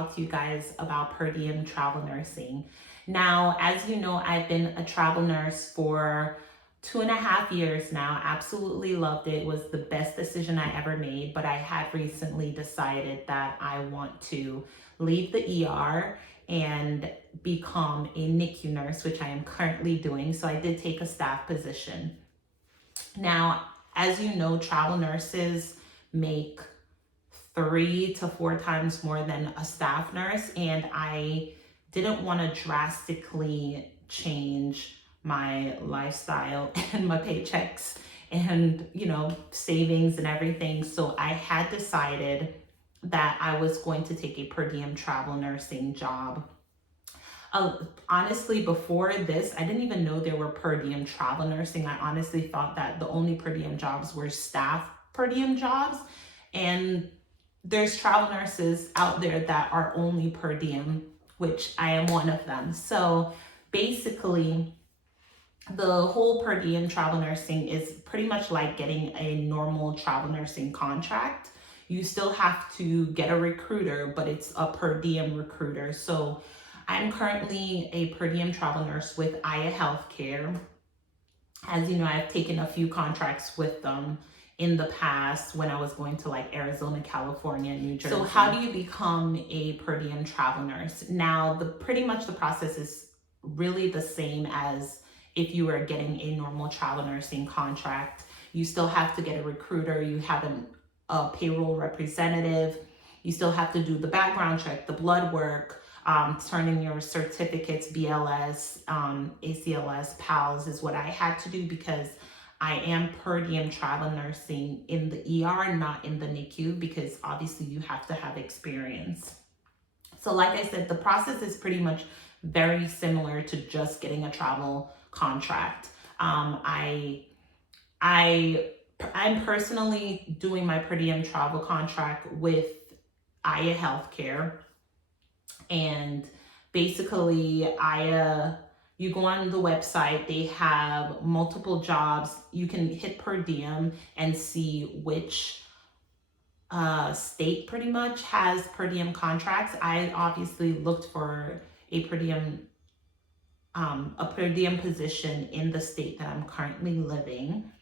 talk to you guys about per diem travel nursing. Now, as you know, I've been a travel nurse for 2.5 years now. Absolutely loved it. It was the best decision I ever made, but I had recently decided that I want to leave the ER and become a NICU nurse, which I am currently doing. So I did take a staff position. Now, as you know, travel nurses make 3 to 4 times more than a staff nurse, and I didn't want to drastically change my lifestyle and my paychecks and savings and everything. So I had decided that I was going to take a per diem travel nursing job. Honestly, before this, I didn't even know there were per diem travel nursing. I honestly thought that the only per diem jobs were staff per diem jobs, and there's travel nurses out there that are only per diem, which I am one of them. So basically, the whole per diem travel nursing is pretty much like getting a normal travel nursing contract. You still have to get a recruiter, but it's a per diem recruiter. So I'm currently a per diem travel nurse with Aya Healthcare. As you know, I've taken a few contracts with them in the past when I was going to like Arizona, California, New Jersey. So how do you become a per diem travel nurse? Now, pretty much the process is really the same as if you were getting a normal travel nursing contract. You still have to get a recruiter, you have a payroll representative, you still have to do the background check, the blood work, turn in your certificates, BLS, ACLS, PALS is what I had to do because I am per diem travel nursing in the ER, not in the NICU, because obviously you have to have experience. So like I said, the process is pretty much very similar to just getting a travel contract. I'm personally doing my per diem travel contract with Aya Healthcare. And basically, you go on the website, they have multiple jobs. You can hit per diem and see which state pretty much has per diem contracts. I obviously looked for a per diem position in the state that I'm currently living.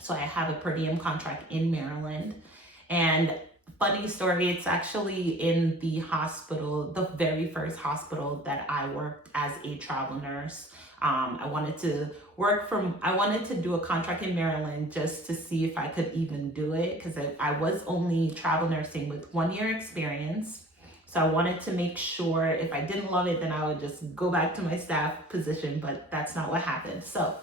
So I have a per diem contract in Maryland. And funny story, it's actually in the hospital, the very first hospital that I worked as a travel nurse. I wanted to do a contract in Maryland just to see if I could even do it, because I was only travel nursing with 1 year experience. So I wanted to make sure if I didn't love it, then I would just go back to my staff position, but that's not what happened. So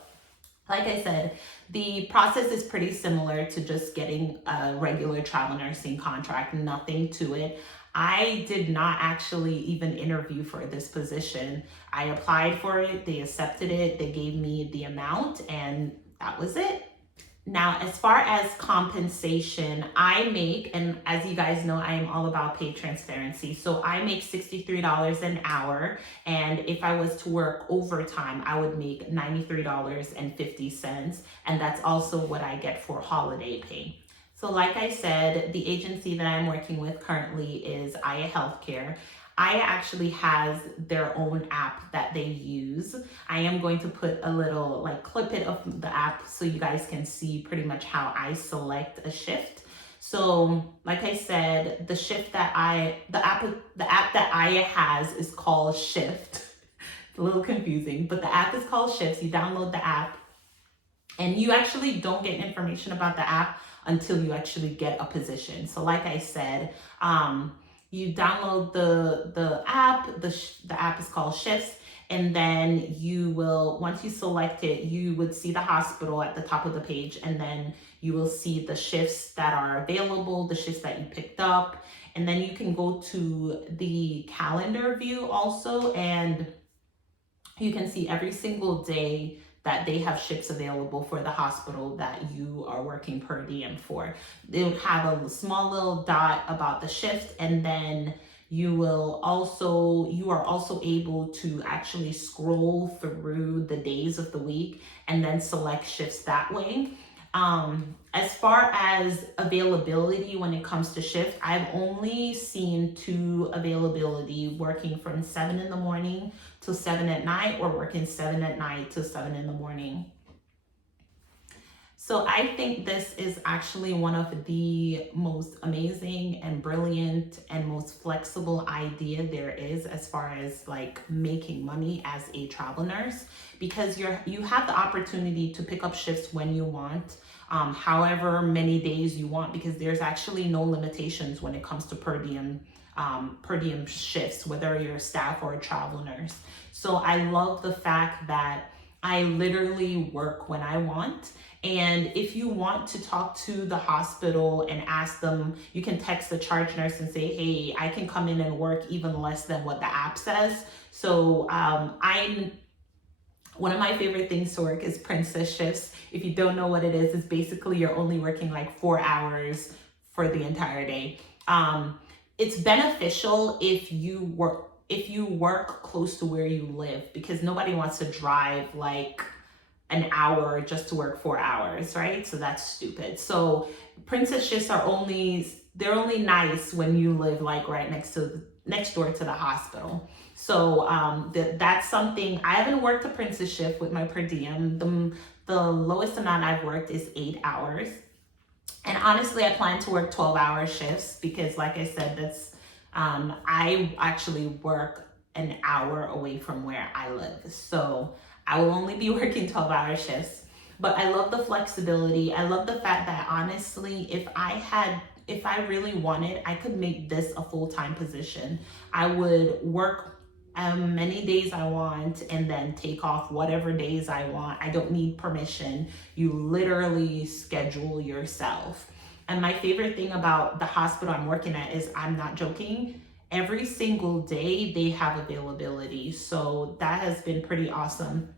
like I said, the process is pretty similar to just getting a regular travel nursing contract, nothing to it. I did not actually even interview for this position. I applied for it, they accepted it, they gave me the amount, and that was it. Now, as far as compensation, I make, and as you guys know, I am all about pay transparency. So I make $63 an hour. And if I was to work overtime, I would make $93.50. And that's also what I get for holiday pay. So like I said, the agency that I'm working with currently is Aya Healthcare. Aya actually has their own app that they use. I am going to put a little clip it of the app so you guys can see pretty much how I select a shift. So like I said, the app that Aya has is called Shift. It's a little confusing, but the app is called Shifts. You download the app and you actually don't get information about the app until you actually get a position. So like I said, you download the app, the app is called Shifts, and then you will, once you select it, you would see the hospital at the top of the page, and then you will see the shifts that are available, the shifts that you picked up, and then you can go to the calendar view also, and you can see every single day that they have shifts available for the hospital that you are working per diem for. They would have a small little dot about the shift, and then you are also able to actually scroll through the days of the week and then select shifts that way. As far as availability when it comes to shift, I've only seen 2 availability, working from 7 in the morning till 7 at night, or working 7 at night till 7 in the morning. So I think this is actually one of the most amazing and brilliant and most flexible idea there is, as far as like making money as a travel nurse, because you have the opportunity to pick up shifts when you want, however many days you want, because there's actually no limitations when it comes to per diem shifts, whether you're a staff or a travel nurse. So I love the fact that I literally work when I want. And if you want to talk to the hospital and ask them, you can text the charge nurse and say, hey, I can come in and work even less than what the app says. So one of my favorite things to work is princess shifts. If you don't know what it is, it's basically you're only working like 4 hours for the entire day. It's beneficial if you work close to where you live, because nobody wants to drive like an hour just to work 4 hours, right? So that's stupid. So princess shifts they're only nice when you live like right next door to the hospital. So that's something. I haven't worked a princess shift with my per diem. The lowest amount I've worked is 8 hours. And honestly, I plan to work 12-hour shifts, because like I said, that's I actually work an hour away from where I live. So I will only be working 12-hour shifts. But I love the flexibility. I love the fact that honestly, if I really wanted, I could make this a full-time position. I would work many days I want and then take off whatever days I want. I don't need permission. You literally schedule yourself. And my favorite thing about the hospital I'm working at is, I'm not joking, every single day they have availability. So that has been pretty awesome.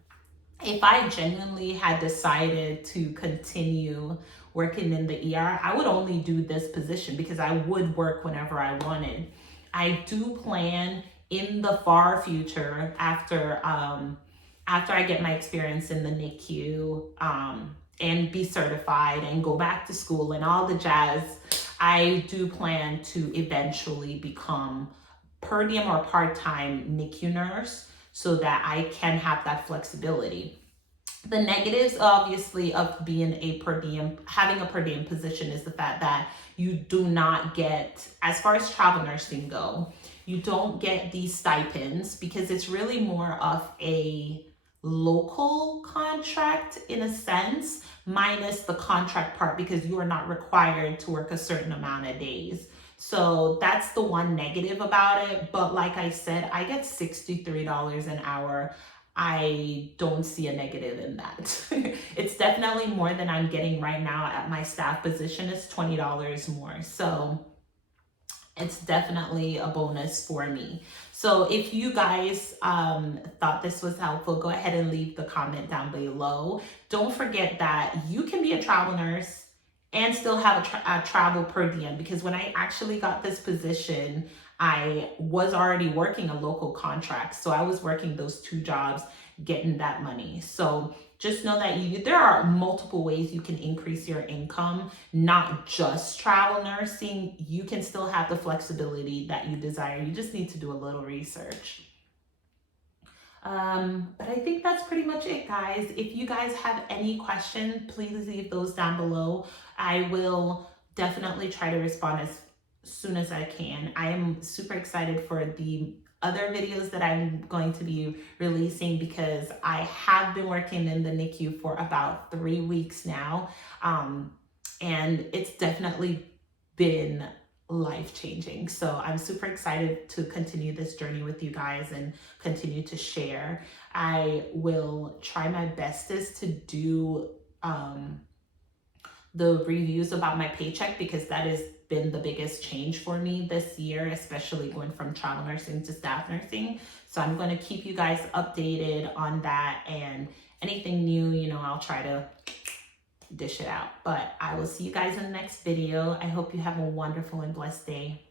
If I genuinely had decided to continue working in the ER, I would only do this position, because I would work whenever I wanted. I do plan in the far future, after I get my experience in the NICU, and be certified and go back to school and all the jazz, I do plan to eventually become per diem or part-time NICU nurse, so that I can have that flexibility. The negatives, obviously, of being having a per diem position, is the fact that you do not get, as far as travel nursing go, you don't get these stipends, because it's really more of a local contract in a sense, minus the contract part, because you are not required to work a certain amount of days. So that's the one negative about it. But like I said, I get $63 an hour. I don't see a negative in that. It's definitely more than I'm getting right now at my staff position. It's $20 more. So it's definitely a bonus for me. So if you guys thought this was helpful, go ahead and leave the comment down below. Don't forget that you can be a travel nurse and still have a travel per diem, because when I actually got this position, I was already working a local contract. So I was working those 2 jobs, getting that money. So just know that there are multiple ways you can increase your income, not just travel nursing. You can still have the flexibility that you desire. You just need to do a little research. But I think that's pretty much it, guys. If you guys have any questions, please leave those down below. I will definitely try to respond as soon as I can. I am super excited for the other videos that I'm going to be releasing, because I have been working in the NICU for about 3 weeks now. And it's definitely been life-changing. So I'm super excited to continue this journey with you guys and continue to share. I will try my bestest to do the reviews about my paycheck, because that has been the biggest change for me this year, especially going from travel nursing to staff nursing. So I'm going to keep you guys updated on that, and anything new, I'll try to dish it out. But I will see you guys in the next video. I hope you have a wonderful and blessed day.